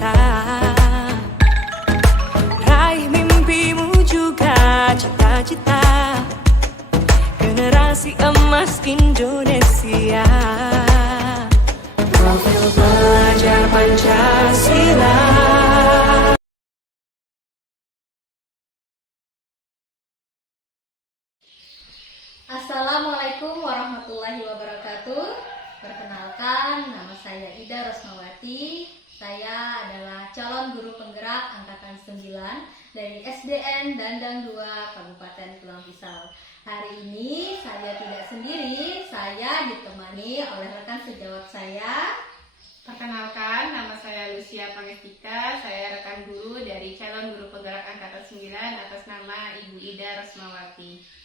nyata. Raih mimpimu juga cita-cita, generasi emas Indonesia. Profil pelajar Pancasila. Assalamualaikum warahmatullahi wabarakatuh. Perkenalkan, nama saya Ida Rosmawati. Saya adalah calon guru penggerak angkatan 9 dari SDN Dandang 2 Kabupaten Pulang Pisau. Hari ini saya tidak sendiri, saya ditemani oleh rekan sejawat saya. Perkenalkan, nama saya Lucia Pangestika. Saya rekan guru dari calon guru penggerak angkatan 9 atas nama Ibu Ida Rosmawati.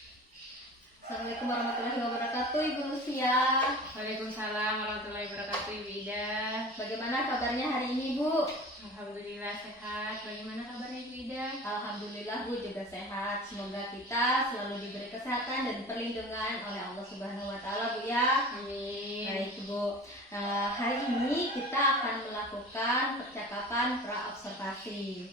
Assalamualaikum warahmatullahi wabarakatuh, Ibu Lucia. Waalaikumsalam warahmatullahi wabarakatuh, Ibu Ida. Bagaimana kabarnya hari ini, Bu? Alhamdulillah sehat. Bagaimana kabarnya, Ibu Ida? Alhamdulillah, Bu juga sehat. Semoga kita selalu diberi kesehatan dan perlindungan oleh Allah Subhanahu wa Ta'ala, Bu ya. Amin. Baik, Bu. Hari ini kita akan melakukan percakapan pra-observasi.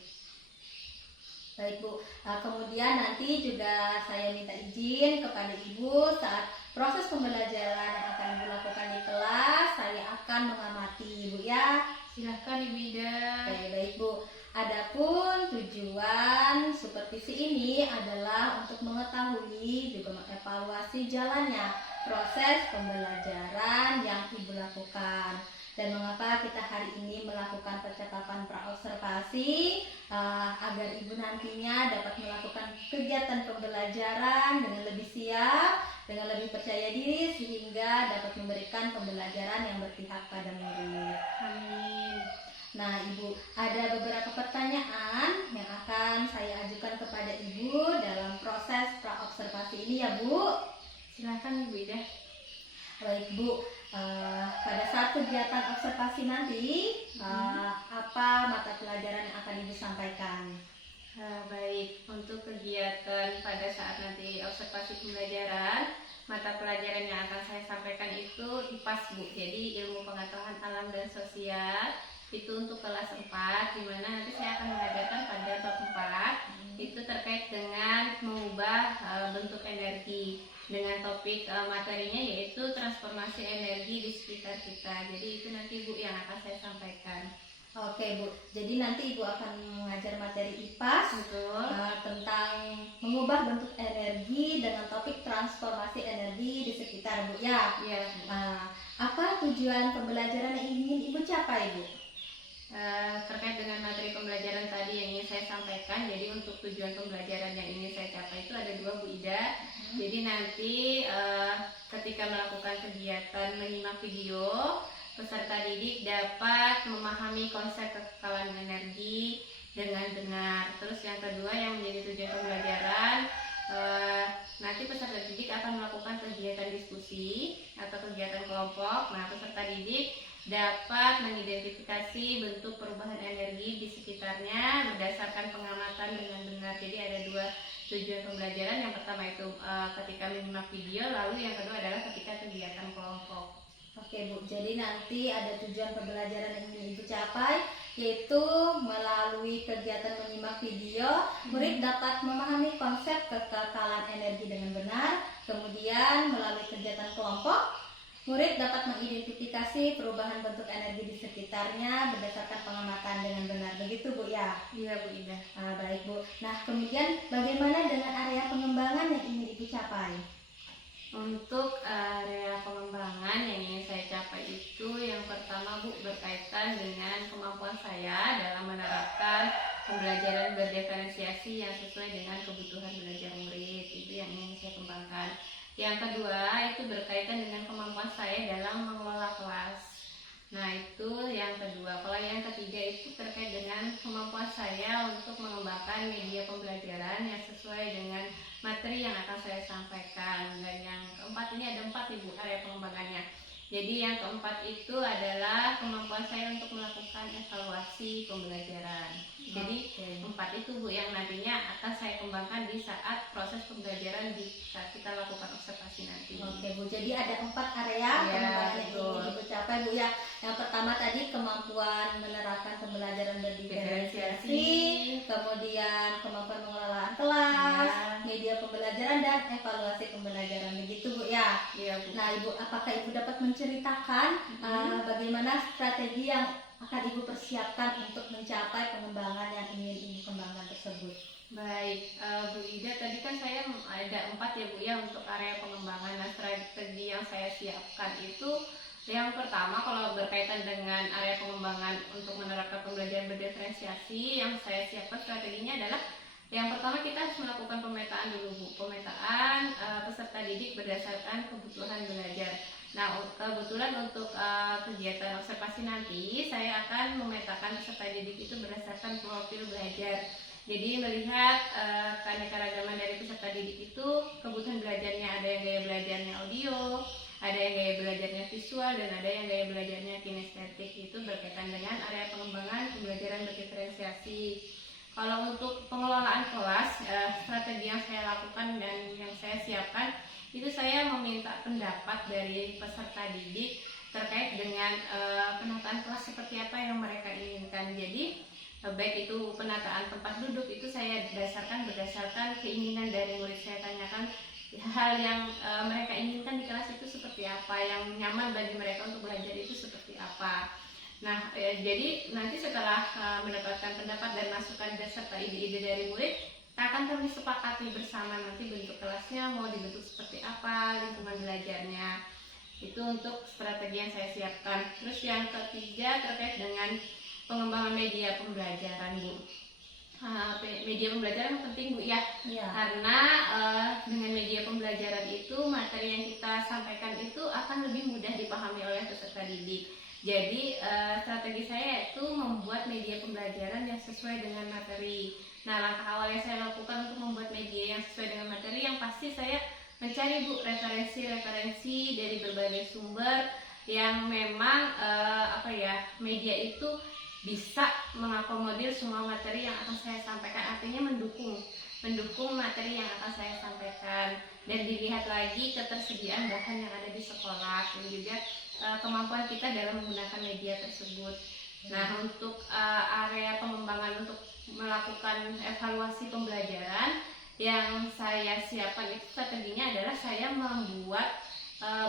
Baik, Bu. Kemudian nanti juga saya minta izin kepada Ibu saat proses pembelajaran yang akan Ibu lakukan di kelas, saya akan mengamati, Bu ya. Silahkan, Ibu Ida. Oke, baik, Bu. Adapun tujuan supervisi ini adalah untuk mengetahui juga mengevaluasi jalannya proses pembelajaran yang Ibu lakukan. Dan mengapa kita hari ini melakukan percakapan pra-observasi agar Ibu nantinya dapat melakukan kegiatan pembelajaran dengan lebih siap, dengan lebih percaya diri, sehingga dapat memberikan pembelajaran yang berpihak pada murid. Amin. Nah, Ibu, ada beberapa pertanyaan yang akan saya ajukan kepada Ibu dalam proses pra-observasi ini ya, Bu. Silahkan, Ibu Ida. Baik, Bu. Pada saat kegiatan observasi nanti, apa mata pelajaran yang akan Ibu sampaikan? Baik, untuk kegiatan pada saat nanti observasi pembelajaran, mata pelajaran yang akan saya sampaikan itu IPAS, Bu. Jadi ilmu pengetahuan alam dan sosial. Itu untuk kelas 4, di mana nanti saya akan mengajarkan pada bab 4. Itu terkait dengan mengubah bentuk energi, dengan topik materinya yaitu transformasi energi di sekitar kita. Jadi itu nanti, Bu, yang akan saya sampaikan. Oke, Bu. Jadi nanti Ibu akan mengajar materi IPAS. Betul. Tentang mengubah bentuk energi dengan topik transformasi energi di sekitar, Bu ya. Iya. Apa tujuan pembelajaran yang ingin Ibu capai, Bu? Terkait dengan materi pembelajaran tadi yang ingin saya sampaikan, jadi untuk tujuan pembelajaran yang ingin saya capai itu ada 2, Bu Ida. Jadi nanti ketika melakukan kegiatan menyimak video, peserta didik dapat memahami konsep kekekalan energi dengan benar. Terus yang kedua yang menjadi tujuan pembelajaran, nanti peserta didik akan melakukan kegiatan diskusi atau kegiatan kelompok. Nah, peserta didik dapat mengidentifikasi bentuk perubahan energi di sekitarnya berdasarkan pengamatan dengan benar. Jadi ada 2 tujuan pembelajaran. Yang pertama itu ketika menyimak video, lalu yang kedua adalah ketika kegiatan kelompok. Oke, Bu. Jadi nanti ada tujuan pembelajaran yang ingin Ibu capai, yaitu melalui kegiatan menyimak video, murid dapat memahami konsep kekekalan energi dengan benar. Kemudian melalui kegiatan kelompok, murid dapat mengidentifikasi perubahan bentuk energi di sekitarnya berdasarkan pengamatan dengan benar. Begitu, Bu ya? Iya, Bu Ida. Baik, Bu. Nah, kemudian bagaimana dengan area pengembangan yang ingin Ibu capai? Untuk area pengembangan yang ingin saya capai itu yang pertama, Bu, berkaitan dengan kemampuan saya dalam menerapkan pembelajaran berdiferensiasi yang sesuai dengan kebutuhan belajar murid. Itu yang ingin saya kembangkan. Yang kedua itu berkaitan dengan kemampuan saya dalam mengelola kelas. Nah, itu yang kedua. Kalau yang ketiga itu terkait dengan kemampuan saya untuk mengembangkan media pembelajaran yang sesuai dengan materi yang akan saya sampaikan. Dan yang keempat, ini ada 4, Ibu, area pengembangannya. Jadi yang keempat itu adalah kemampuan saya untuk melakukan evaluasi pembelajaran. Jadi empat itu Bu yang nantinya akan saya kembangkan di saat proses pembelajaran di saat kita lakukan observasi nanti. Oke Bu, jadi ada 4 area pengembangan yang ingin Ibu capai Bu ya. Yang pertama tadi kemampuan menerapkan pembelajaran berdiferensiasi, kemudian kemampuan pengelolaan kelas, media pembelajaran dan evaluasi pembelajaran, begitu Bu ya. Iya Bu. Nah Ibu, apakah Ibu dapat menceritakan bagaimana strategi yang akan Ibu persiapkan untuk mencapai pengembangan yang ingin Ibu kembangkan tersebut? Baik, Bu Ida, tadi kan saya ada 4 ya Bu ya untuk area pengembangan. Nah, strategi yang saya siapkan itu yang pertama kalau berkaitan dengan area pengembangan untuk menerapkan pembelajaran berdiferensiasi, yang saya siapkan strateginya adalah yang pertama kita harus melakukan pemetaan dulu Bu, pemetaan peserta didik berdasarkan kebutuhan belajar. Nah, kebetulan untuk kegiatan observasi nanti saya akan memetakan peserta didik itu berdasarkan profil belajar. Jadi melihat keanekaragaman dari peserta didik itu, kebutuhan belajarnya, ada yang gaya belajarnya audio, ada yang gaya belajarnya visual, dan ada yang gaya belajarnya kinestetik. Itu berkaitan dengan area pengembangan pembelajaran berdiferensiasi. Kalau untuk pengelolaan kelas, strategi yang saya lakukan dan yang saya siapkan itu saya meminta pendapat dari peserta didik terkait dengan penataan kelas seperti apa yang mereka inginkan. Jadi baik itu penataan tempat duduk itu saya berdasarkan keinginan dari murid. Saya tanyakan hal yang mereka inginkan di kelas itu seperti apa, yang nyaman bagi mereka untuk belajar itu seperti apa. Nah, jadi nanti setelah mendapatkan pendapat dan masukan serta ide-ide dari murid, akan kami sepakati bersama nanti bentuk kelasnya mau dibentuk seperti apa, lingkungan belajarnya. Itu untuk strategi yang saya siapkan. Terus yang ketiga terkait dengan pengembangan media pembelajaran Bu. Media pembelajaran penting Bu ya. Karena dengan media pembelajaran itu materi yang kita sampaikan itu akan lebih mudah dipahami oleh peserta didik. Jadi strategi saya itu membuat media pembelajaran yang sesuai dengan materi. Nah, langkah awal yang saya lakukan untuk membuat media yang sesuai dengan materi, yang pasti saya mencari Bu referensi dari berbagai sumber yang memang media itu bisa mengakomodir semua materi yang akan saya sampaikan, artinya mendukung materi yang akan saya sampaikan, dan dilihat lagi ketersediaan bahan yang ada di sekolah dan juga kemampuan kita dalam menggunakan media tersebut. Nah, untuk area pengembangan untuk melakukan evaluasi pembelajaran yang saya siapkan itu strateginya adalah saya membuat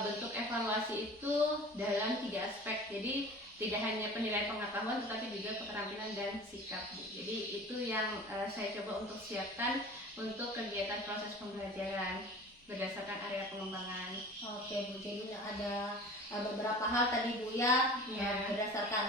bentuk evaluasi itu dalam 3 aspek. Jadi tidak hanya penilaian pengetahuan tetapi juga keterampilan dan sikap Bu. Jadi itu yang saya coba untuk siapkan untuk kegiatan proses pembelajaran berdasarkan area pengembangan. Oke Bu, jadi ada beberapa hal tadi Bu ya, berdasarkan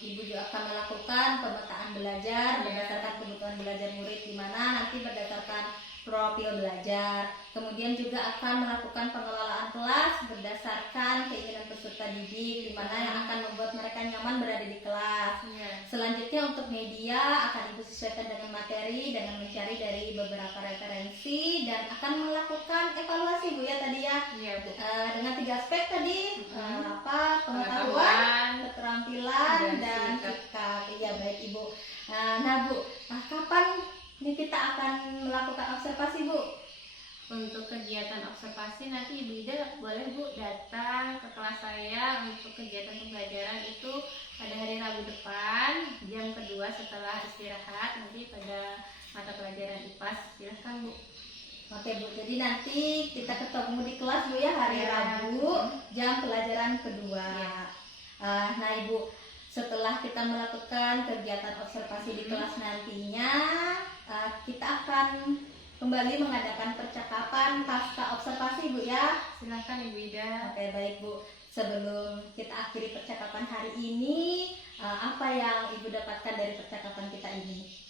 Ibu juga akan melakukan pemetaan belajar berdasarkan kebutuhan belajar murid, di mana nanti berdasarkan profil belajar. Kemudian juga akan melakukan pengelolaan kelas berdasarkan keinginan peserta didik, di mana yang akan membuat mereka nyaman berada di kelas. Selanjutnya untuk media akan Ibu sesuaikan dengan materi dengan mencari dari beberapa referensi dan akan melakukan evaluasi Bu ya tadi ya. Dengan 3 aspek tadi, pengetahuan, keterampilan dan sikap. Iya baik Ibu. Nah Bu, kapan ini kita akan melakukan observasi Bu? Untuk kegiatan observasi nanti Ibu Ida boleh Bu datang ke kelas saya untuk kegiatan pembelajaran itu pada hari Rabu depan jam kedua setelah istirahat, nanti pada mata pelajaran IPAS. Silahkan Bu. Oke Bu, jadi nanti kita ketemu di kelas Bu ya hari Rabu jam pelajaran kedua. Nah Ibu, setelah kita melakukan kegiatan observasi di kelas nantinya, kita akan kembali mengadakan percakapan pasca observasi Bu ya. Silakan Ibu Ida. Oke baik Bu, sebelum kita akhiri percakapan hari ini, apa yang Ibu dapatkan dari percakapan kita ini?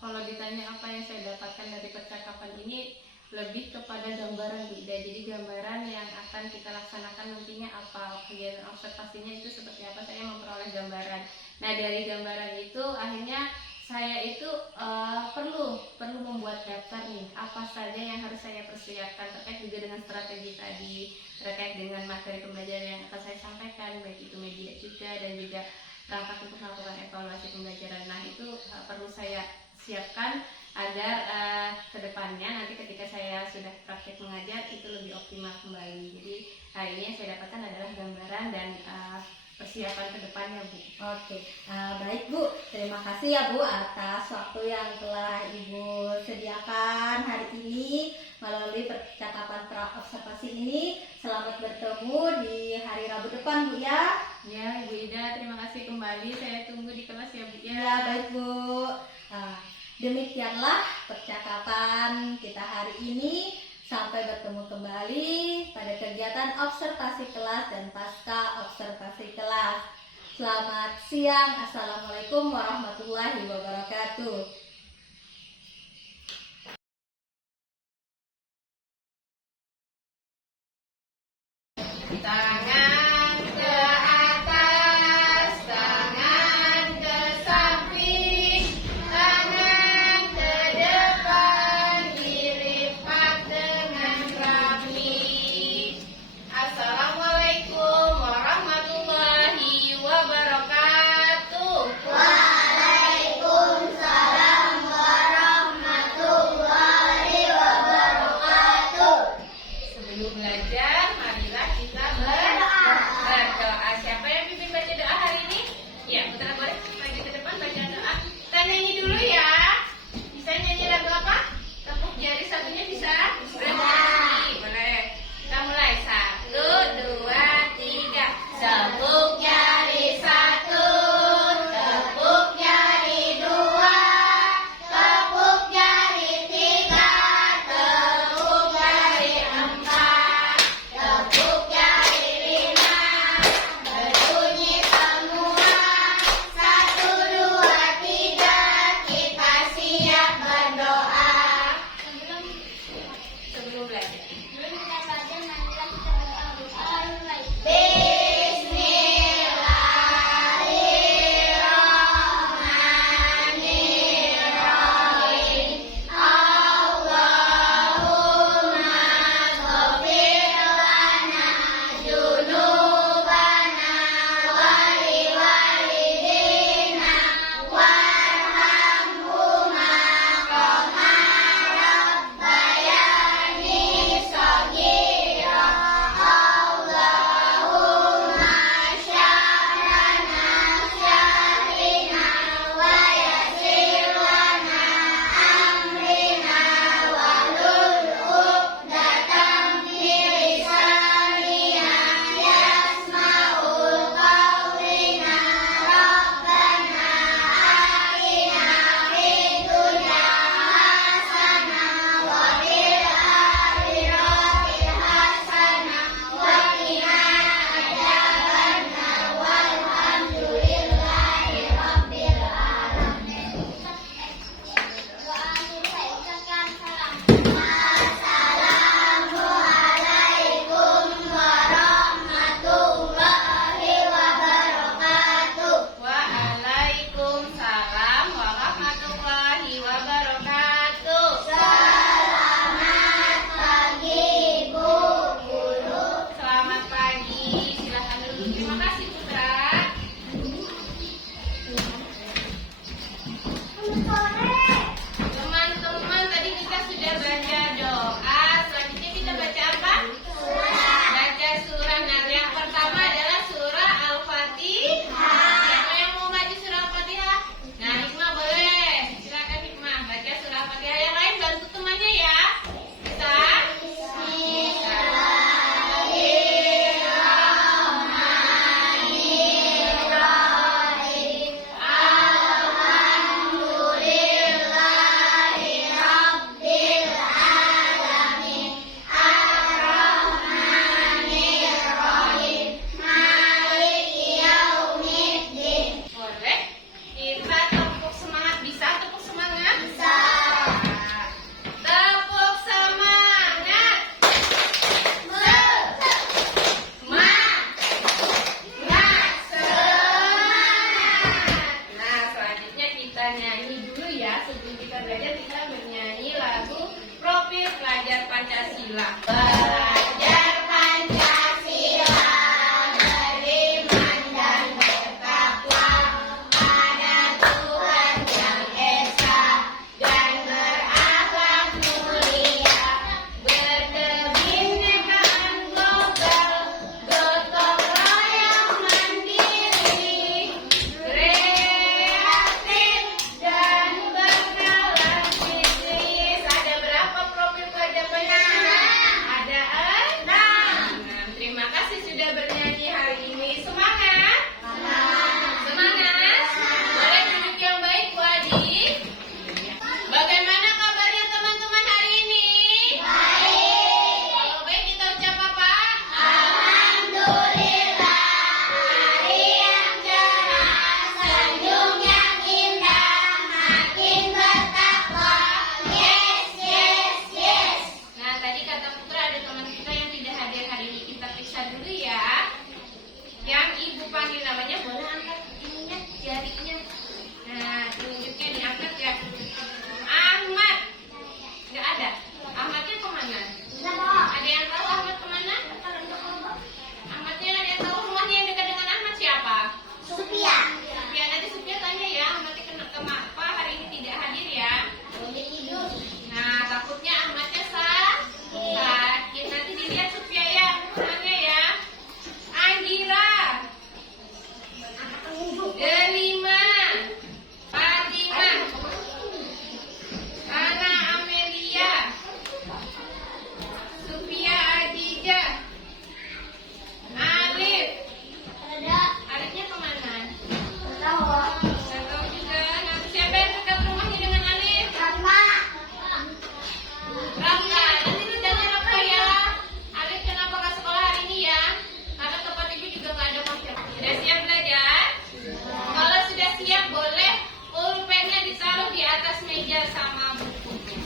Kalau ditanya apa yang saya dapatkan dari percakapan ini, lebih kepada gambaran Bu Ida. Jadi gambaran yang akan kita laksanakan nantinya apa, kegiatan observasinya itu seperti apa, saya memperoleh gambaran. Nah dari gambaran itu akhirnya saya itu perlu membuat daftar nih, apa saja yang harus saya persiapkan terkait juga dengan strategi tadi, terkait dengan materi pembelajaran yang akan saya sampaikan, baik itu media juga dan juga perangkat untuk melakukan evaluasi pembelajaran. Nah itu perlu saya siapkan agar kedepannya nanti ketika saya sudah praktek mengajar itu lebih optimal kembali. Jadi hari ini yang saya dapatkan adalah gambaran dan persiapan ke depannya, Bu. Oke, baik Bu. Terima kasih ya Bu atas waktu yang telah Ibu sediakan hari ini melalui percakapan pra-observasi ini. Selamat bertemu di hari Rabu depan Bu ya. Ya, Ibu Ida, terima kasih kembali. Saya tunggu di kelas ya, Bu ya. Ya, baik Bu. Demikianlah percakapan kita hari ini. Sampai bertemu kembali pada kegiatan observasi kelas dan pasca observasi kelas. Selamat siang. Assalamualaikum warahmatullahi wabarakatuh. Tangan ke atas, tangan ke samping, tangan ke depan, dilipat dengan rapi. Assalamualaikum warahmatullahi wabarakatuh. Waalaikumsalam Pancasila. Belajar Pancasila, beriman dan bertakwa pada Tuhan Yang Esa dan berakhlak mulia, berkebinekaan global, gotong royong mandiri, kreatif dan bernalar bisnis. Ada berapa profil pelajar Pancasila? Ada 6. Terima kasih sudah bernyanyi hari ini. Semangat! Semangat! Boleh duduk yang baik, Bu Adi? Bagaimana kabarnya teman-teman hari ini? Baik. Kalau baik kita ucap apa? Alhamdulillah. Hari yang cerah, senyum yang indah, makin bertakwa. Yes, yes, yes. Nah, tadi kata Putra ada teman kita yang tidak hadir hari ini. Kita periksa dulu ya. Yang Ibu panggil namanya, boleh angkat ininya, jarinya. Nah, tunjuknya diangkat ya. Ahmad. Nggak ada. Ahmadnya kemana? Ada yang tahu Ahmad kemana? Ahmadnya ada yang tahu rumahnya yang dekat dengan Ahmad siapa? Supia. Supia, nanti Supia tanya ya, Ahmadnya kenapa hari ini tidak hadir ya? Nah, takutnya Ahmadnya sakit. Nanti dilihat Supia ya, rumahnya ya. Angira. Delima. Fatimah. Ana Amelia. Supia Adija. Alif. Alifnya kemana? Nggak tahu juga. Nah, siapa yang dekat rumahnya dengan Alif? Raka. Nanti ditanya Raka ya. Alif kenapa ke sekolah hari ini ya? Karena tempat ibu juga nggak ada masker. Sudah siap belajar? Kalau sudah siap boleh pulpennya ditaruh di atas meja sama bukunya.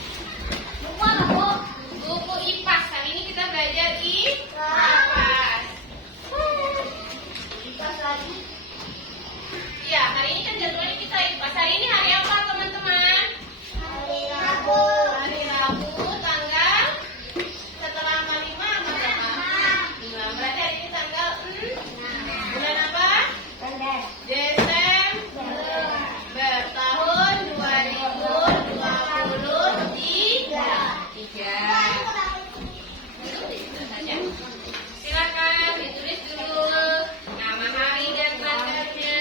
Buku IPAS. Hari ini kita belajar IPAS. Ya, hari ini kan jadwalnya kita IPAS. Hari ini hari apa teman-teman? Hari Rabu. Hari Rabu tanggal setelah 5 apa tanggal? 5. Berarti hari ini tanggal bulan apa? Desember tahun 2023. Silakan ditulis dulu nama hari dan tanggalnya.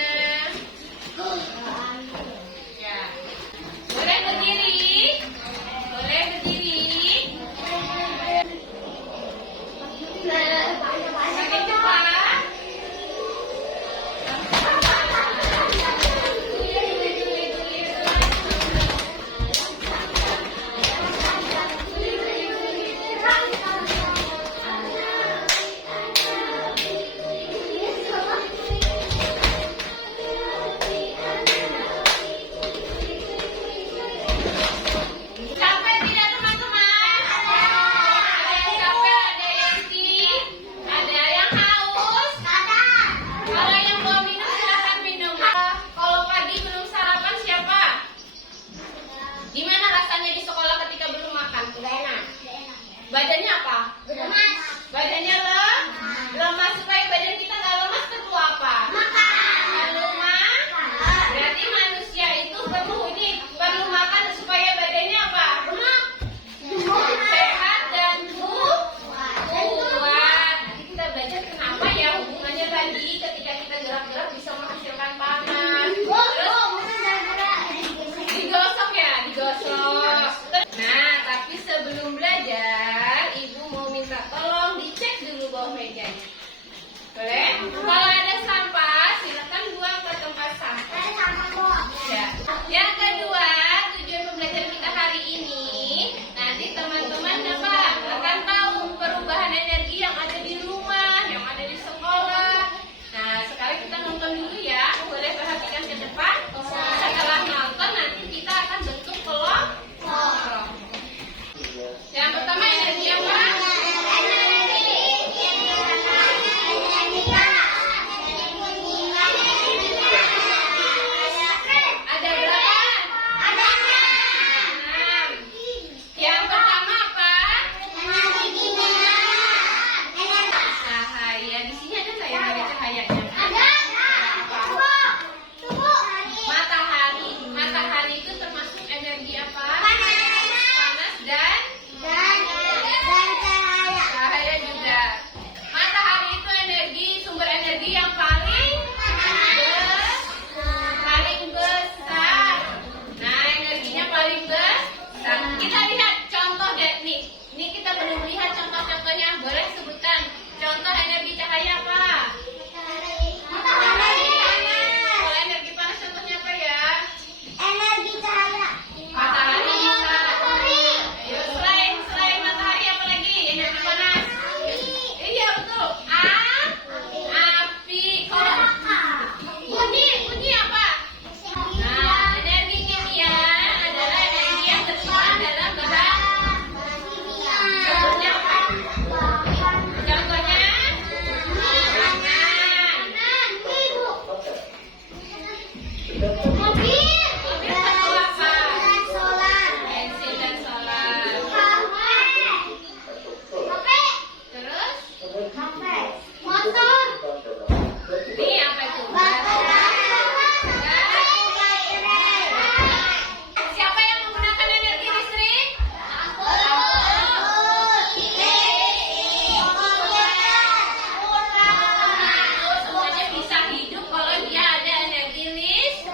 Mobil atau apa? dan solar. Bensin dan solar. Terus? Motor. Ini apa itu? Siapa yang menggunakan energi listrik? Semuanya bisa hidup kalau dia ada energi listrik.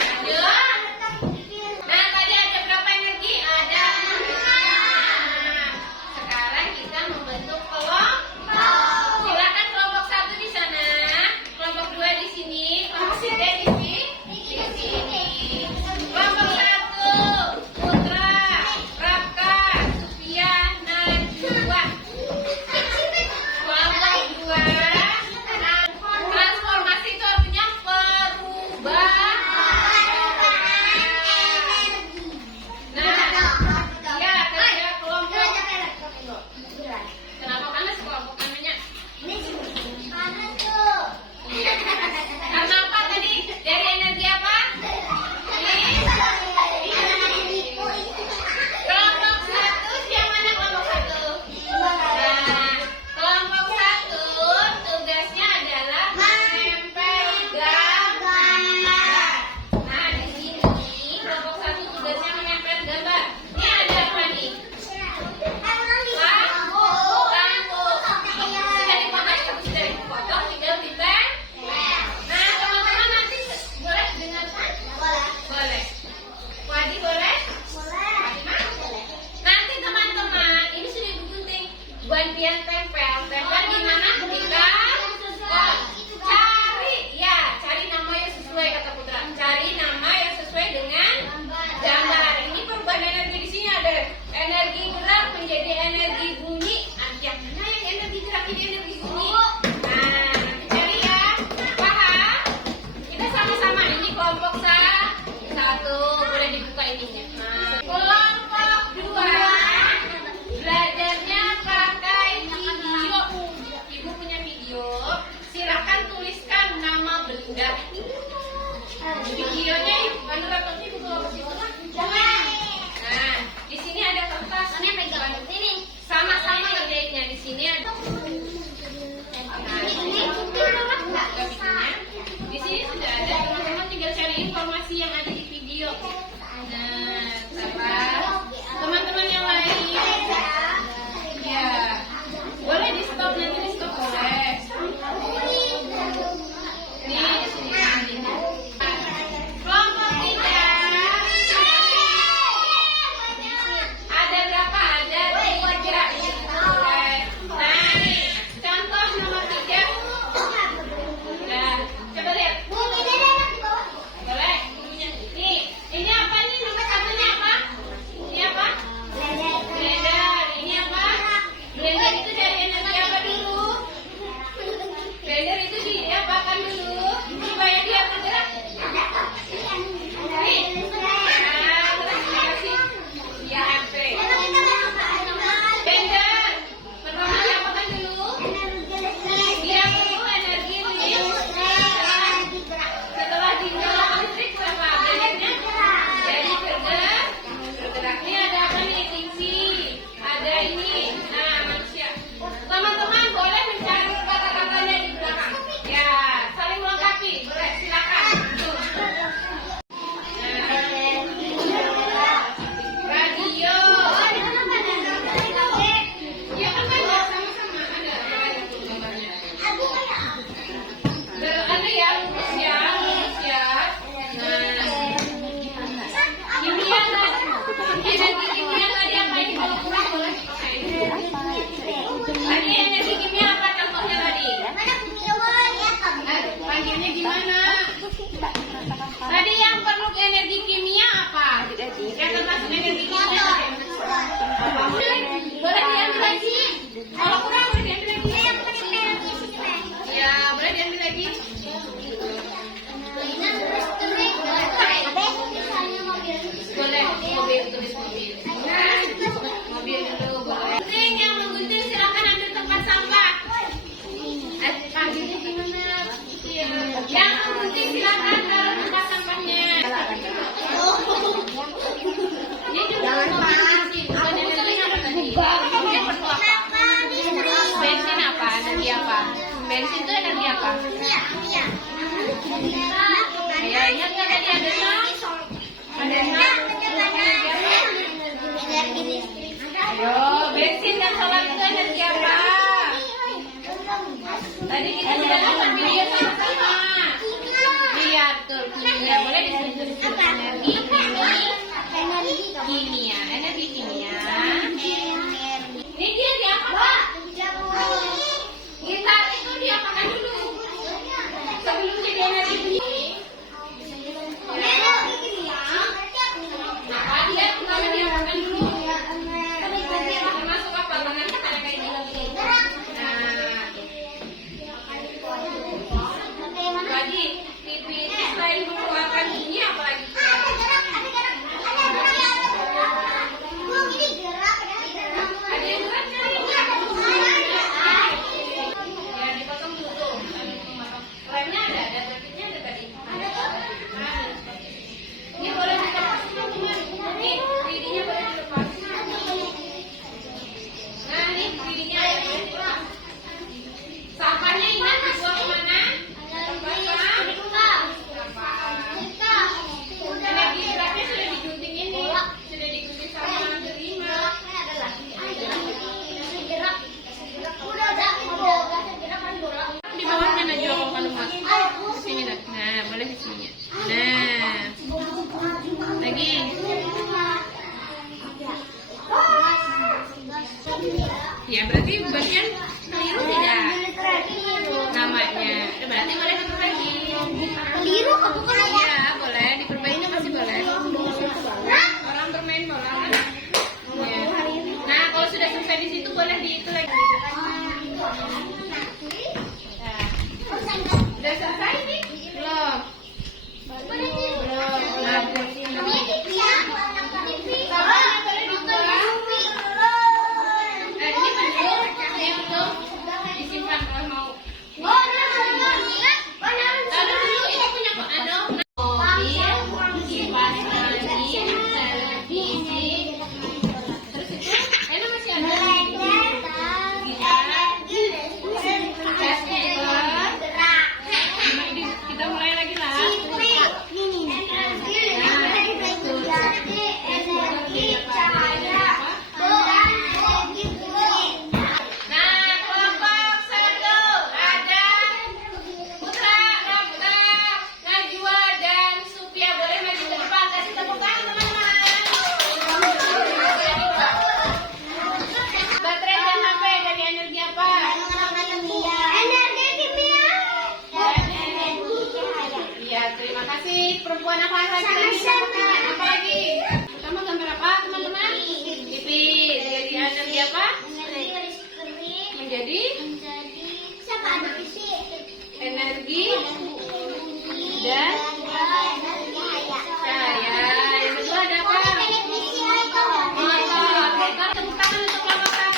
Lanjut. Nah, tadi ada berapa energi? Ada 6. Sekarang kita membentuk kelompok. Silakan kelompok 1 di sana, kelompok 2 di sini, kelompok 3 di sini. Kelompok 1, Putra, Raka, Sofia, Najwa. Kelompok 2, transformasi itu artinya perubahan. Nah, ya kerja kelompok. Kenapa panas kelompok namanya? Karena apa tadi? Dari energi apa? Kelompok 1, siapa mana kelompok 1? Nah, kelompok 1 tugasnya adalah menempel gambar. Nah, di sini kelompok 1 tugasnya menempel gambar. Ini ada apa nih? Lampu. Sudah dipotong, tinggal ditempel. Nah, teman-teman nanti boleh dengarkan? Boleh. Wadi boleh? Fatimah? Nanti teman-teman, ini sudah digunting. Gantian tempel. Tempel di mana? Di kantor. Cari nama yang sesuai, kata Putra. Cari nama yang sesuai dengan gambar. Ini perubahan energi di sini ada energi gerak menjadi energi bunyi. Yang mana yang energi gerak jadi energi bunyi? Nah, nanti cari ya. Paham? Kita sama-sama. Ini kelompok 1. Boleh dibuka ininya. Nah, kelompok 2 belajarnya pakai video. Ibu punya video. Silakan tuliskan nama benda. Videonya Ibu atau Ibu bawa ke situ kan? Nah, di sini ada kertas. Sama-sama ngerjainnya. Di sini ada. Di sini sudah ada, teman-teman tinggal cari informasi yang ada di video. Nah, sabar. Teman-teman yang lain, ya, boleh di stop, nanti di stop boleh. Nih, di sini. Kelompok 3. Ada berapa? Ada 3. Boleh. Nah, nih, contoh nomor 3. Nah, coba lihat. Boleh? Nih, ini apa? bensin itu energi apa? Ya, ingat nggak tadi ada energi apa? Ayo, bensin dan solar itu energi apa? Tadi kita sudah nonton video sama-sama. Iya, betul. Kimia, boleh disebut energi kimia. Energi kimia. Ini dia diapakan? Gitar itu diapakan dulu? Sebelum jadi energi kimia. Nah, dia pertama diapakan dulu? Termasuk apa? Tangan kita kayak gini. Nah, lagi TV itu selain mengeluarkan kimia apa lagi? Ada yang gerak nggak? Ya dipotong dulu. Remnya ada berarti ada tadi. Ini boleh dilepas teman-teman. Nih, lirinya boleh dilepas. Nah, nih lirinya boleh dilepas. Sampahnya ingat dibuang kemana? Energi geraknya sudah digunting ini, sudah digunting sama terima. Di bawah mana Jo kalau mas? Sini nak. Nah, boleh di sini. Nah, lagi. Ya berarti bagian keliru tidak? Namanya. Berarti boleh diperbaiki. Keliru apa bukan? Ya boleh diperbaiki masih boleh. Orang bermain bola kan? Ya. Nah kalau sudah selesai di situ boleh di itu lagi. Nah. Udah selesai nih? Belum. Nah, ini belum disimpan kalau mau. Lalu dulu itu punya mobil, kipas angin, televisi, terus itu ini masih ada gasnya itu. Kita mulai lagi lah. Nah, kelompok 1 ada Putra, Nafta, Najwa, dan Supia. Boleh maju ke depan, kasih tepuk tangan teman-teman. Baterai dan HP dari energi apa? Energi kimia. Iya, terima kasih. Perempuan apa lagi? Apa lagi? Pertama gambar apa teman-teman? Tipis. Jadi energi apa? Menjadi energi dan cahaya. Yang kedua ada apa? Motor. Tepuk tangan untuk kelompok 1.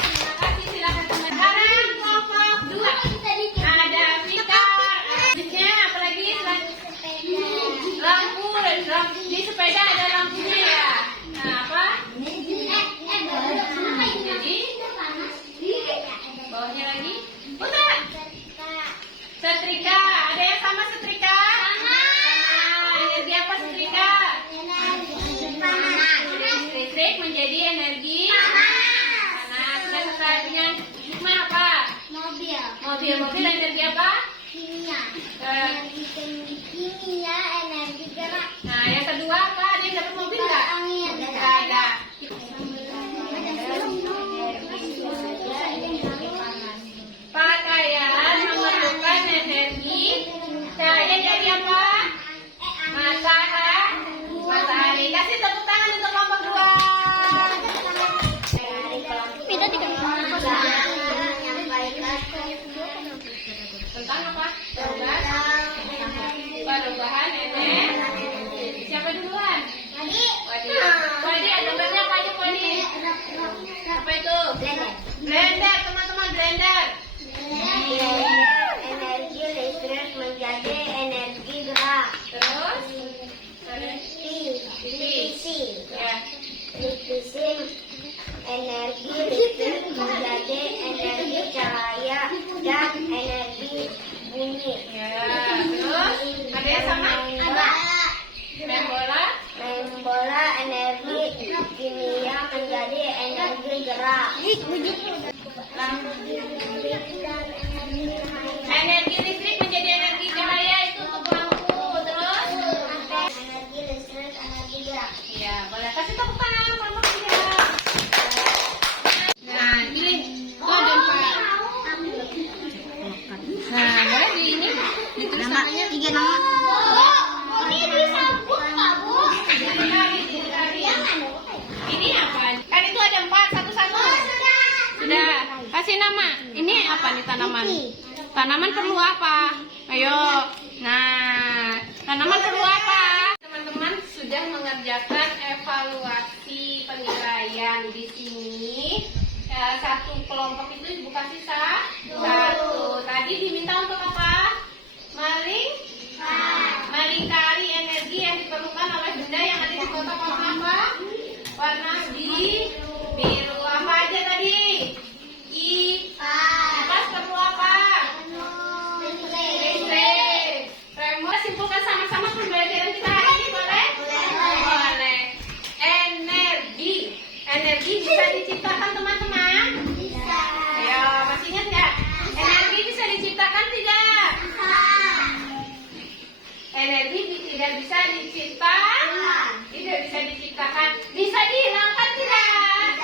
Terima kasih, silakan teman. Sekarang kelompok 2. Ada Fikar. Selanjutnya apa lagi? Lampu. Di sepeda ada lampunya ya. Nah apa? Jadi bawahnya lagi. Putra. Setrika. Ada yang sama setrika? Sama. Energi apa setrika? Listrik menjadi energi panas. Sudah selesai dengan hikmah apa? Mobil energi apa? Energi gerak. Nah yang kedua apa? Ada yang dapat mobil nggak? Nggak ada. Pakaian memerlukan energi cahaya dari apa? Matahari. Kasih tepuk tangan untuk kelompok 2. Beda Tentang apa? Perubahan energi. Ini disambung Pak, Bu. Ini apa? Kan itu ada 4, satu-satu. Sudah. Kasih nama. Ini apa nih tanaman? Tanaman perlu apa? Ayo. Nah, tanaman perlu apa? Teman-teman sudah mengerjakan evaluasi penilaian di sini. Satu kelompok itu bukan sisa. Satu. Tadi diminta untuk apa? Melingkari energi yang diperlukan oleh benda yang ada di kotak warna apa? Warna biru. Apa aja tadi? Kipas perlu apa? Listrik. Remote. Simpulkan sama-sama pembelajaran kita hari ini, boleh? Boleh. Energi bisa diciptakan teman-teman? Bisa. Ayo, masih ingat nggak? Energi bisa diciptakan tidak? Energi tidak bisa diciptakan? Tidak bisa diciptakan. Bisa dihilangkan tidak?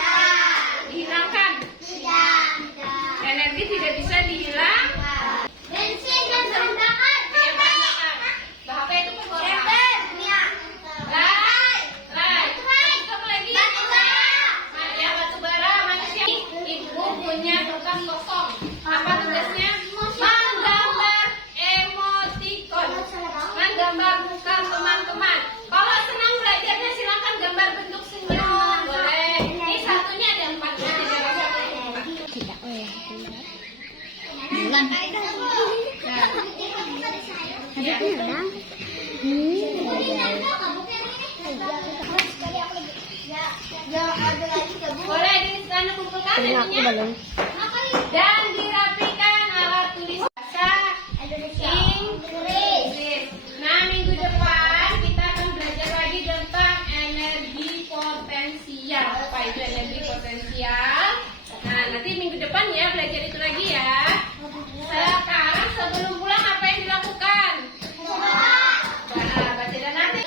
Dihilangkan? Energi tidak bisa dihilangkan. Bensin dan bahan bakar. Iya, bahan bakar. Apa itu pergolakan? Apa lagi? Ya, batu bara. Manusia. Ibu punya kertas kosong. Apa tugasnya? Menggambar emoticon. Menggambar muka teman-teman. Kalau senang belajarnya silakan gambar bentuk senyum. Boleh. Ini satunya ada 4. Boleh di sana kumpulkan ininya. Dan dirapikan alat tulis bahasa Inggris. Nah, minggu depan kita akan belajar lagi tentang energi potensial. Apa itu energi potensial? Nah, nanti minggu depan ya belajar itu lagi ya. Sekarang sebelum pulang apa yang dilakukan? Baca dan nanti.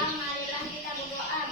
Marilah kita berdoa.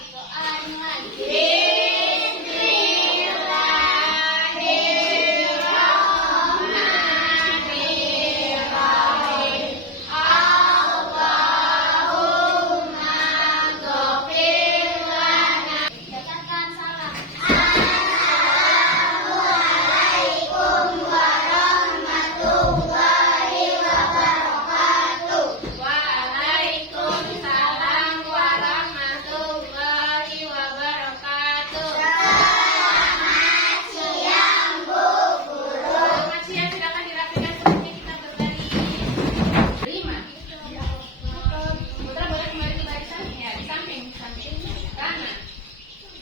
Waalaikumsalam warahmatullahi wabarakatuh. Selamat siang, silakan dirapikan seperti kita berbagi. 5. Putra boleh kembali ke barisan? Ya, di samping. Kanan.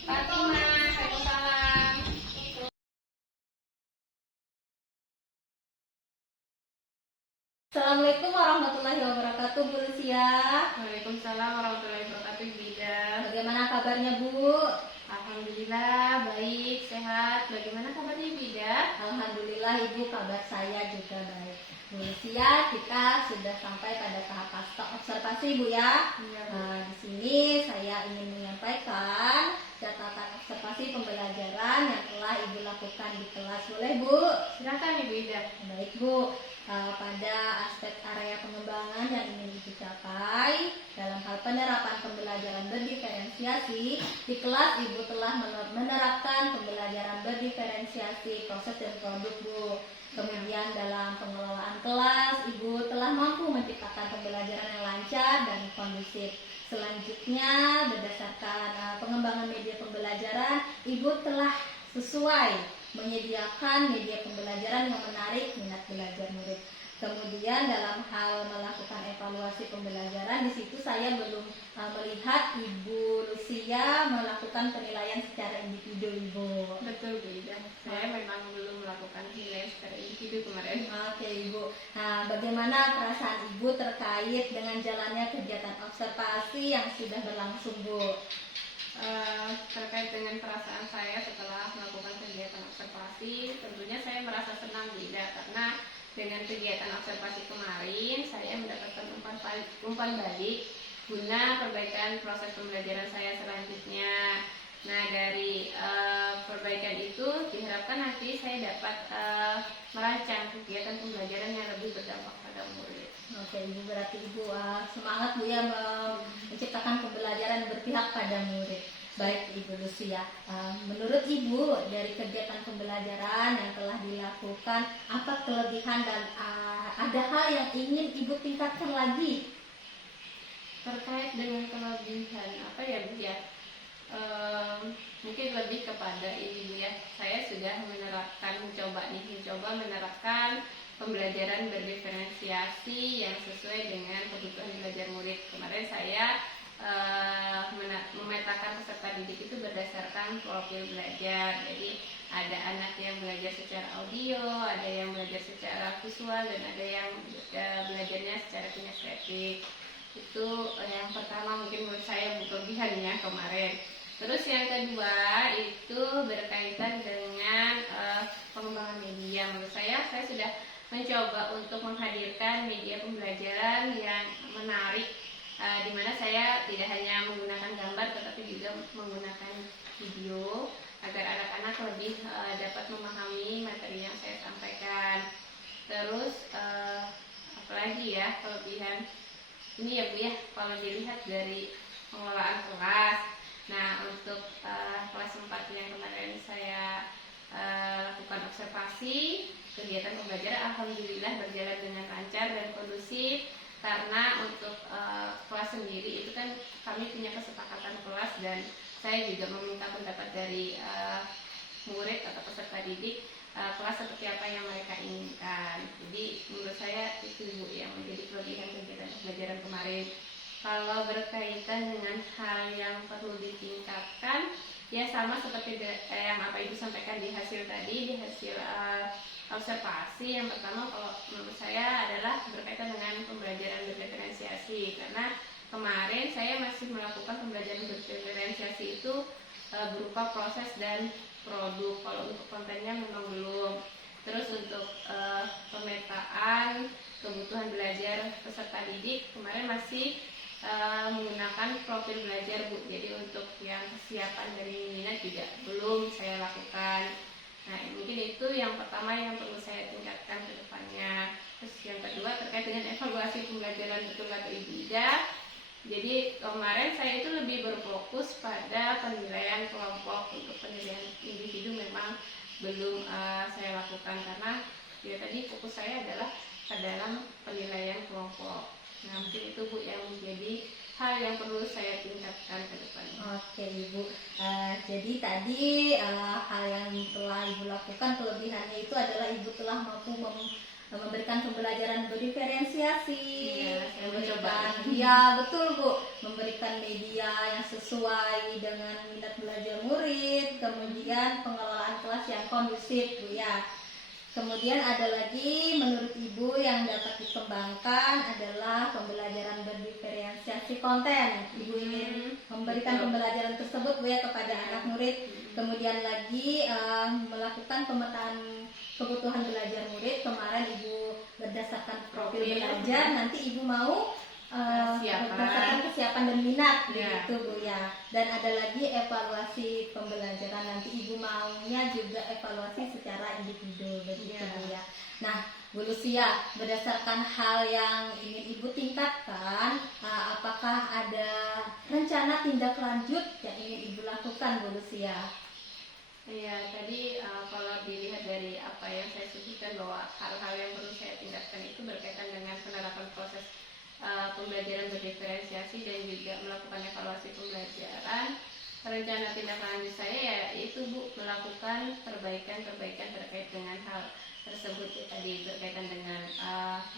Fatima, Waalaikumsalam. Assalamualaikum warahmatullahi wabarakatuh, Bu Lucia. Waalaikumsalam warahmatullahi wabarakatuh, Bida. Bagaimana kabarnya, Bu? Alhamdulillah, baik, sehat. Bagaimana kabarnya, Bida? Alhamdulillah, Ibu, kabar saya juga baik. Bu Lucia, kita sudah sampai pada tahap observasi, Bu ya. Iya, Bu. Nah, di sini saya ingin menyampaikan catatan observasi pembelajaran yang telah Ibu lakukan di kelas. Boleh, Bu? Silakan, Ibu Ida. Baik, Bu. Pada aspek area pengembangan yang ingin dicapai dalam hal penerapan pembelajaran berdiferensiasi, di kelas Ibu telah menerapkan pembelajaran berdiferensiasi proses dan produk, Bu. Kemudian dalam pengelolaan kelas, Ibu telah mampu menciptakan pembelajaran yang lancar dan kondusif. Selanjutnya, berdasarkan pengembangan media pembelajaran, Ibu telah sesuai menyediakan media pembelajaran yang menarik minat belajar murid. Kemudian dalam hal melakukan evaluasi pembelajaran, di situ saya belum melihat Ibu Lucia melakukan penilaian secara individu, Ibu. Betul, Bu Ida. Saya memang belum melakukan penilaian secara individu kemarin. Oke, Ibu. Nah, bagaimana perasaan Ibu terkait dengan jalannya kegiatan observasi yang sudah berlangsung, Bu? Terkait dengan perasaan saya setelah melakukan kegiatan observasi, tentunya saya merasa senang, Bu Ida, karena dengan kegiatan observasi kemarin saya mendapatkan umpan balik guna perbaikan proses pembelajaran saya selanjutnya. Nah, dari perbaikan itu diharapkan nanti saya dapat merancang kegiatan pembelajaran yang lebih berdampak pada murid. Oke Ibu, berarti Ibu semangat Bu ya menciptakan pembelajaran berpihak pada murid. Baik Ibu Lucia, menurut Ibu dari kegiatan pembelajaran yang telah dilakukan, apa kelebihan dan ada hal yang ingin Ibu tingkatkan lagi? Terkait dengan kelebihan apa ya Bu ya? Mungkin lebih kepada ini Bu ya. Saya sudah mencoba menerapkan pembelajaran berdiferensiasi yang sesuai dengan kebutuhan belajar murid. Kemarin saya memetakan peserta didik itu berdasarkan profil belajar. Jadi ada anak yang belajar secara audio, ada yang belajar secara visual, dan ada yang belajarnya secara kinestetik. Itu yang pertama mungkin menurut saya kelebihannya kemarin. Terus yang kedua itu berkaitan dengan pengembangan media. Menurut saya sudah mencoba untuk menghadirkan media pembelajaran yang menarik, di mana saya tidak hanya menggunakan gambar tetapi juga menggunakan video agar anak-anak lebih dapat memahami materi yang saya sampaikan. Terus apalagi ya kelebihan ini ya Bu ya, kalau dilihat dari pengelolaan kelas. Nah, untuk kelas 4 yang kemarin saya lakukan observasi, kegiatan pembelajaran alhamdulillah berjalan dengan lancar dan kondusif. Karena untuk kelas sendiri itu kan kami punya kesepakatan kelas, dan saya juga meminta pendapat dari murid atau peserta didik kelas seperti apa yang mereka inginkan. Jadi menurut saya itu Bu yang menjadi kelebihan kegiatan pembelajaran kemarin. Kalau berkaitan dengan hal yang perlu ditingkatkan, ya sama seperti yang apa Ibu sampaikan di hasil tadi, di hasil observasi. Yang pertama kalau menurut saya adalah berkaitan dengan pembelajaran berdiferensiasi, karena kemarin saya masih melakukan pembelajaran berdiferensiasi itu berupa proses dan produk. Kalau untuk kontennya memang belum. Terus untuk pemetaan kebutuhan belajar peserta didik kemarin masih menggunakan profil belajar Bu. Jadi untuk yang kesiapan dari minat juga belum saya lakukan. Nah, mungkin itu yang pertama yang perlu saya tingkatkan ke depannya. Terus yang kedua terkait dengan evaluasi pembelajaran, betul kata Ibu Ida. Jadi kemarin saya itu lebih berfokus pada penilaian kelompok. Untuk penilaian individu memang belum saya lakukan, karena ya tadi fokus saya adalah ke dalam penilaian kelompok. Nah, mungkin itu Bu yang menjadi hal yang perlu saya tingkatkan ke depannya. Oke Ibu, jadi tadi hal yang telah Ibu lakukan, kelebihannya itu adalah Ibu telah mampu memberikan pembelajaran berdiferensiasi, ya betul Bu, memberikan media yang sesuai dengan minat belajar murid, kemudian pengelolaan kelas yang kondusif Bu ya. Kemudian ada lagi menurut Ibu yang dapat dikembangkan adalah pembelajaran berdiferensiasi konten. Ibu ingin memberikan pembelajaran tersebut Bu ya kepada anak murid. Kemudian lagi melakukan pemetaan kebutuhan belajar murid. Kemarin Ibu berdasarkan profil belajar, nanti Ibu mau berdasarkan kesiapan dan minat begitu Bu ya. Dan ada lagi evaluasi pembelajaran, nanti Ibu maunya juga evaluasi secara individu begitu Bu ya. Nah Bu Lucia, berdasarkan hal yang ingin Ibu tingkatkan, apakah ada rencana tindak lanjut yang ingin Ibu lakukan Bu Lucia? Iya, tadi kalau dilihat dari apa yang saya sebutkan bahwa hal-hal yang perlu saya tingkatkan itu berkaitan dengan penerapan proses pembelajaran berdiferensiasi dan juga melakukan evaluasi pembelajaran. Rencana tindak lanjut saya yaitu Bu melakukan perbaikan terkait dengan hal tersebut ya, tadi berkaitan dengan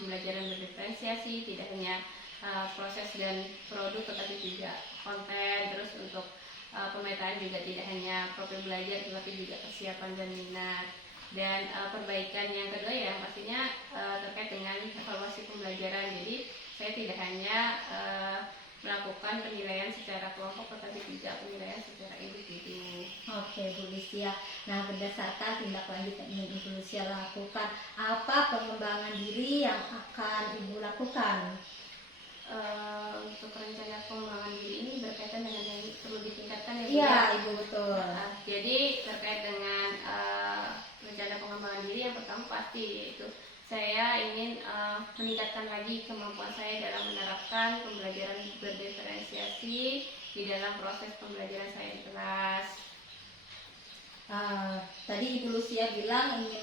pembelajaran berdiferensiasi, tidak hanya proses dan produk tetapi juga konten. Terus untuk pemetaan juga tidak hanya profil belajar tetapi juga kesiapan dan minat. Dan perbaikan yang kedua ya pastinya terkait dengan evaluasi pembelajaran. Jadi saya tidak hanya melakukan penilaian secara kelompok tetapi juga penilaian secara individu. Oke Bu Lucia, nah berdasarkan tindak lanjut yang ingin Ibu Lucia lakukan, apa pengembangan diri yang akan Ibu lakukan? untuk rencana pengembangan diri ini berkaitan dengan yang perlu ditingkatkan ya Bu Iya, ya? Ibu betul. Jadi terkait dengan rencana pengembangan diri yang pertama pasti yaitu saya ingin meningkatkan lagi kemampuan saya dalam menerapkan pembelajaran berdiferensiasi di dalam proses pembelajaran saya di kelas. Tadi Ibu Lucia bilang ingin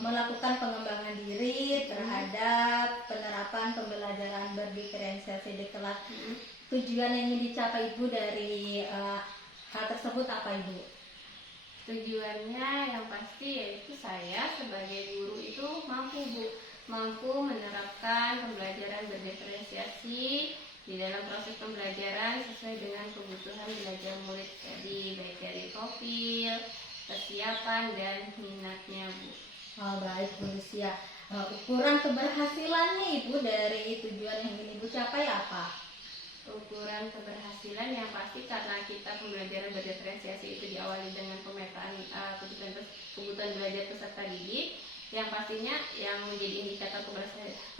melakukan pengembangan diri terhadap penerapan pembelajaran berdiferensiasi di kelas. Tujuan yang ingin dicapai Ibu dari hal tersebut apa Ibu? Tujuannya yang pasti yaitu saya sebagai guru itu mampu menerapkan pembelajaran berdiferensiasi di dalam proses pembelajaran sesuai dengan kebutuhan belajar murid, jadi baik dari profil, kesiapan dan minatnya Bu. Baik Bu Lucia. Ukuran keberhasilannya Ibu dari tujuan yang ingin Ibu capai apa? Ukuran keberhasilan yang pasti karena kita pembelajaran berdiferensiasi itu diawali dengan pemetaan kebutuhan belajar peserta didik, yang pastinya yang menjadi indikator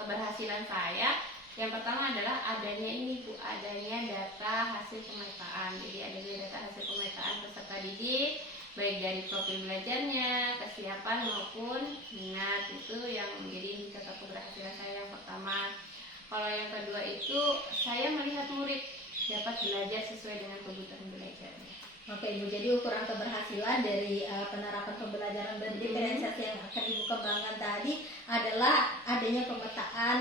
keberhasilan saya yang pertama adalah adanya data hasil pemetaan. Jadi adanya data hasil pemetaan peserta didik baik dari profil belajarnya, kesiapan maupun minat, itu yang menjadi indikator keberhasilan saya yang pertama. Kalau yang kedua itu saya melihat murid dapat belajar sesuai dengan kebutuhan belajarnya. Oke Ibu, jadi ukuran keberhasilan dari penerapan pembelajaran berdiferensiasi yang akan Ibu kembangkan tadi adalah adanya pemetaan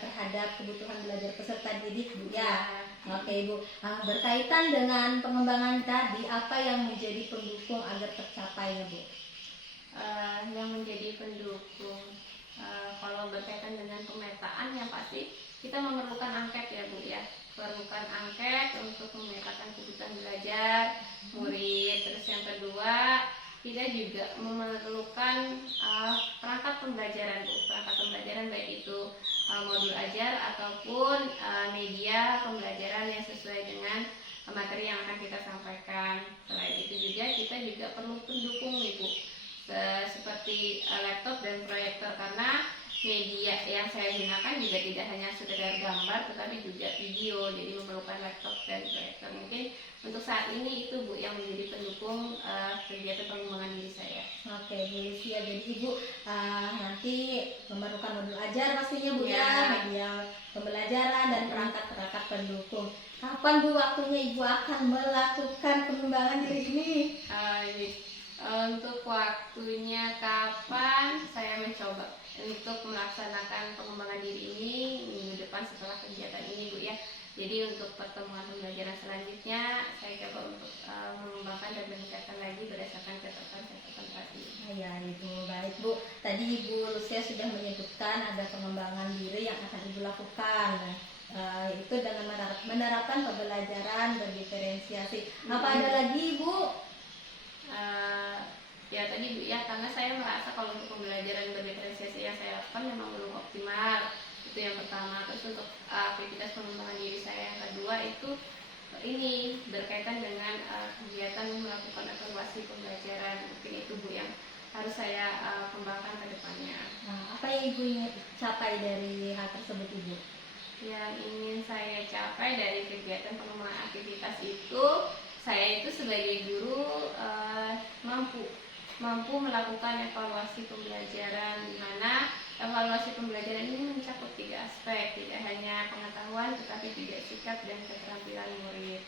terhadap kebutuhan belajar peserta didik Bu ya. Oke Ibu, berkaitan dengan pengembangan tadi, apa yang menjadi pendukung agar tercapainya Bu? Yang menjadi pendukung kalau berkaitan dengan pemetaan yang pasti kita memerlukan angket ya Bu ya, perlukan angket untuk memetakan kebutuhan belajar murid. Terus yang kedua kita juga memerlukan perangkat pembelajaran Bu, perangkat pembelajaran baik itu modul ajar ataupun media pembelajaran yang sesuai dengan materi yang akan kita sampaikan. Selain itu juga kita juga perlu pendukung Ibu, seperti laptop dan proyektor, karena media yang saya gunakan juga tidak hanya sekedar gambar tetapi juga video, jadi memerlukan laptop dan proyektor. Mungkin untuk saat ini itu Bu yang menjadi pendukung kegiatan pengembangan diri saya. Oke Bu Lucia, jadi Ibu nanti memerlukan modul ajar pastinya Bu ya, media pembelajaran dan perangkat-perangkat pendukung. Kapan Bu waktunya Ibu akan melakukan pengembangan diri ini? Untuk waktunya kapan saya mencoba untuk melaksanakan pengembangan diri ini minggu depan setelah kegiatan ini Bu ya. Jadi untuk pertemuan pembelajaran selanjutnya saya coba untuk mengembangkan dan meningkatkan lagi berdasarkan catatan-catatan tadi. Ya Ibu, baik Bu. Tadi Ibu Lucia sudah menyebutkan ada pengembangan diri yang akan Ibu lakukan. Itu dengan menerapkan pembelajaran berdiferensiasi. Apa ada lagi Ibu? Ya tadi Bu ya, karena saya merasa kalau untuk pembelajaran berdiferensiasi yang saya lakukan memang belum optimal, itu yang pertama. Terus untuk aktivitas pengembangan diri saya yang kedua itu ini berkaitan dengan kegiatan melakukan evaluasi pembelajaran. Mungkin itu Bu yang harus saya kembangkan ke depannya. Apa yang Ibu ingin capai dari hal tersebut Ibu? Yang ingin saya capai dari kegiatan pengembangan aktivitas itu, saya itu sebagai guru mampu melakukan evaluasi pembelajaran, di mana evaluasi pembelajaran ini mencakup 3 aspek, tidak hanya pengetahuan tetapi juga sikap dan keterampilan murid.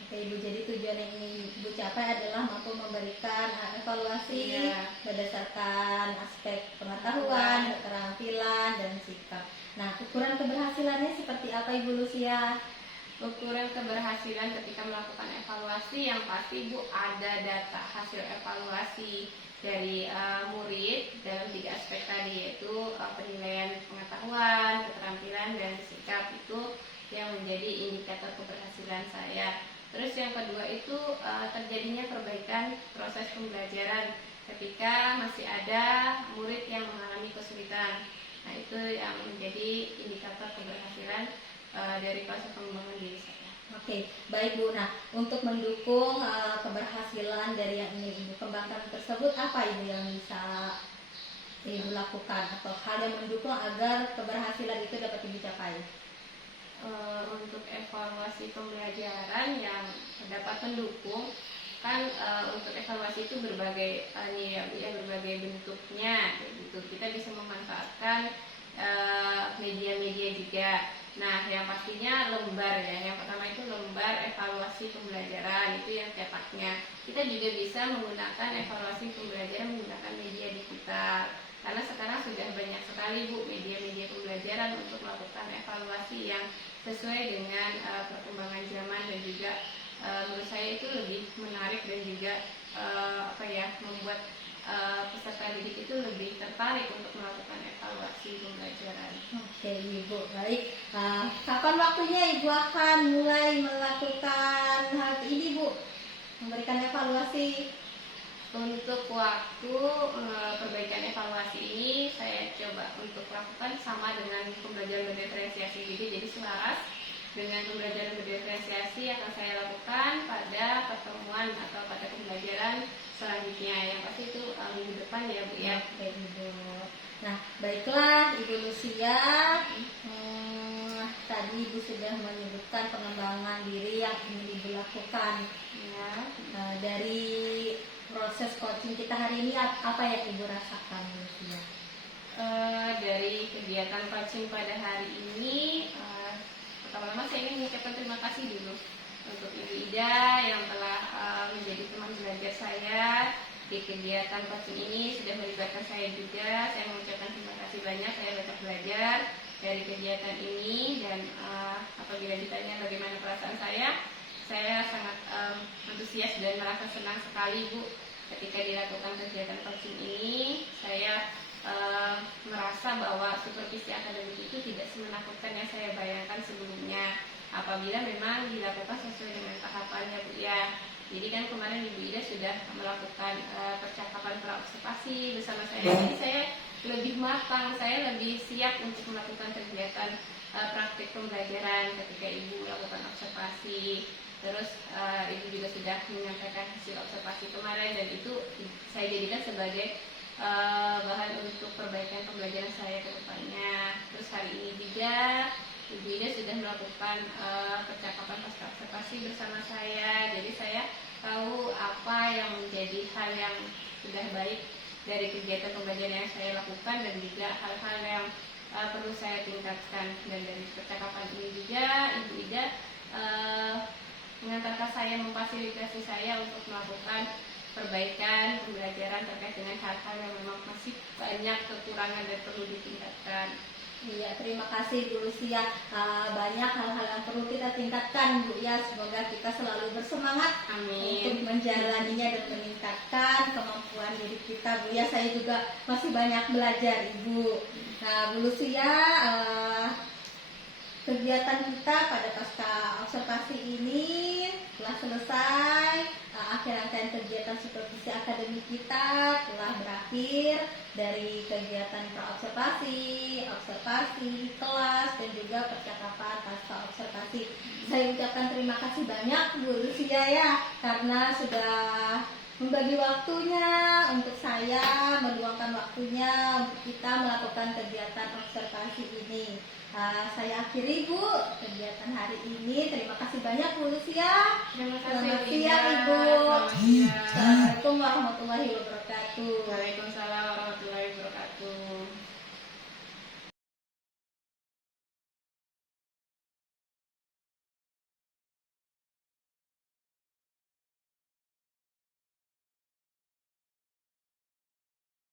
Oke Ibu, jadi tujuan yang ingin Ibu capai adalah mampu memberikan evaluasi berdasarkan aspek pengetahuan, keterampilan, dan sikap. Nah, ukuran keberhasilannya seperti apa Ibu Lucia? Ukuran keberhasilan ketika melakukan evaluasi yang pasti Bu ada data hasil evaluasi dari murid dalam 3 aspek tadi, yaitu penilaian pengetahuan, keterampilan, dan sikap. Itu yang menjadi indikator keberhasilan saya. Terus yang kedua itu terjadinya perbaikan proses pembelajaran ketika masih ada murid yang mengalami kesulitan. Nah itu yang menjadi indikator keberhasilan dari proses pengembangan diri saya. Oke, baik Bu. Nah, untuk mendukung keberhasilan dari yang ingin Ibu kembangkan tersebut, apa Ibu yang bisa Ibu lakukan atau hal yang mendukung agar keberhasilan itu dapat dicapai? Untuk evaluasi pembelajaran yang dapat mendukung. Kan untuk evaluasi itu berbagai berbagai bentuknya gitu. Kita bisa memanfaatkan media-media juga. Nah, yang pastinya lembar ya. Yang pertama itu lembar evaluasi pembelajaran, itu yang cetaknya. Kita juga bisa menggunakan evaluasi pembelajaran menggunakan media digital. Karena sekarang sudah banyak sekali Bu media-media pembelajaran untuk melakukan evaluasi yang sesuai dengan perkembangan zaman, dan juga menurut saya itu lebih menarik dan juga membuat peserta didik itu lebih tertarik untuk melakukan evaluasi pembelajaran. Oke Ibu, baik. Kapan waktunya Ibu akan mulai melakukan hal ini Bu? Memberikan evaluasi? Untuk waktu perbaikan evaluasi ini saya coba untuk lakukan sama dengan pembelajaran berdiferensiasi, jadi selaras dengan pembelajaran berdiferensiasi akan saya lakukan pada pertemuan atau pada pembelajaran selanjutnya, yang pasti itu minggu depan ya Bu ya. Oke Ibu. Nah, baiklah Ibu Lucia, tadi Ibu sudah menyebutkan pengembangan diri yang ingin Ibu lakukan ya. Dari proses coaching kita hari ini, apa yang Ibu rasakan Lucia? Dari kegiatan coaching pada hari ini, pertama-tama saya ingin mengucapkan terima kasih dulu untuk Ibu Ida yang telah menjadi teman belajar saya di kegiatan coaching ini, sudah melibatkan saya juga. Saya mengucapkan terima kasih banyak, saya banyak belajar dari kegiatan ini, dan apabila ditanya bagaimana perasaan saya sangat antusias dan merasa senang sekali Bu ketika dilakukan kegiatan coaching ini. Saya merasa bahwa supervisi akademik itu tidak semenakutkan yang saya bayangkan sebelumnya, apabila memang dilakukan sesuai dengan tahapannya Bu ya. Jadi kan kemarin Ibu Ida sudah melakukan percakapan praobservasi bersama saya, jadi saya lebih matang, saya lebih siap untuk melakukan kegiatan praktik pembelajaran ketika Ibu melakukan observasi. Terus Ibu juga sudah menyampaikan hasil observasi kemarin, dan itu saya jadikan sebagai bahan untuk perbaikan pembelajaran saya ke depannya. Terus hari ini juga Ibu Ida sudah melakukan percakapan pasca observasi bersama saya, jadi saya tahu apa yang menjadi hal yang sudah baik dari kegiatan pembelajaran yang saya lakukan, dan juga hal-hal yang perlu saya tingkatkan. Dan dari percakapan ini juga Ibu Ida mengantarkan saya, memfasilitasi saya untuk melakukan perbaikan pembelajaran terkait dengan hal-hal yang memang masih banyak kekurangan dan perlu ditingkatkan. Iya, terima kasih Bu Lucia. Banyak hal-hal yang perlu kita tingkatkan Bu ya. Semoga kita selalu bersemangat untuk menjalaninya dan meningkatkan kemampuan diri kita Bu ya. Saya juga masih banyak belajar Ibu. Nah Bu Lucia, kegiatan kita pada pasca observasi ini telah selesai. Akhir rangkaian kegiatan supervisi akademik kita telah berakhir, dari kegiatan praobservasi, observasi, kelas, dan juga percakapan pasca observasi. Saya ucapkan terima kasih banyak Bu Lucia ya, karena sudah membagi waktunya untuk saya, meluangkan waktunya untuk kita melakukan kegiatan observasi ini. Saya akhiri Bu kegiatan hari ini. Terima kasih banyak Bu Lucia. Selamat siang Ibu. Selamat siang. Assalamualaikum warahmatullahi wabarakatuh. Waalaikumsalam.